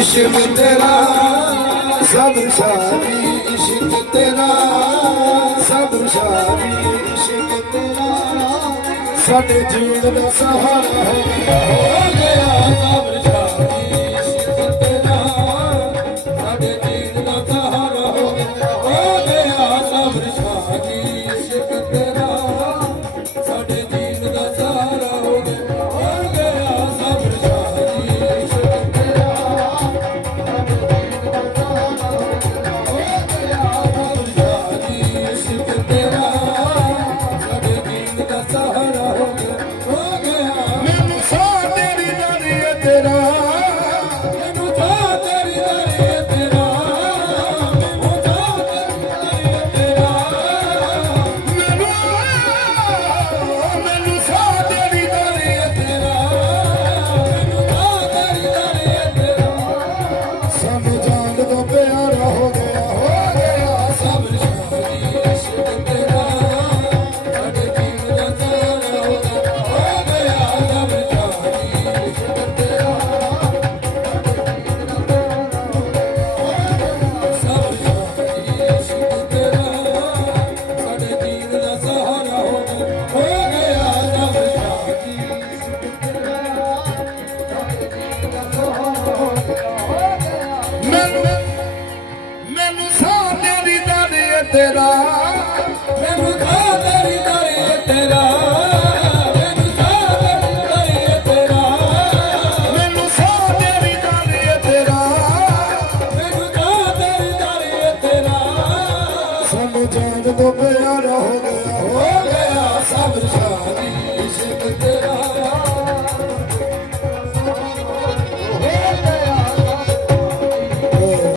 ਇਸ਼ਕ ਤੇਰਾ ਸਭ ਸ਼ਾਹੀ ਇਸ਼ਕ ਤੇਰਾ ਸਭ ਸ਼ਾਹੀ ਇਸ਼ਕ ਤੇਰਾ ਸਾਡੇ ਜੀਵਨ ਦਾ ਸਹਾਰਾ ਹੋ ਗਿਆ ਸਭ ਸ਼ਾਹੀ ਇਸ਼ਕ ਤੇਰਾ ਸਾਡੇ ਜੀਵਨ ਦਾ ਸਹਾਰਾ ਹੋ ਗਿਆ ਸਭ ਸ਼ਾਹੀ Come ਤੇਰਾ ਮੈਨੂੰ ਖਾ ਤੇਰੀ ਦਰਿਆ ਤੇਰਾ। ਜੰਗ ਤੋਂ ਪਿਆਰਾ ਹੋ ਗਿਆ। ਹੋ ਗਿਆ ਸਭ ਸ਼ਾਦੀ ਇਸ਼ਕ ਤੇ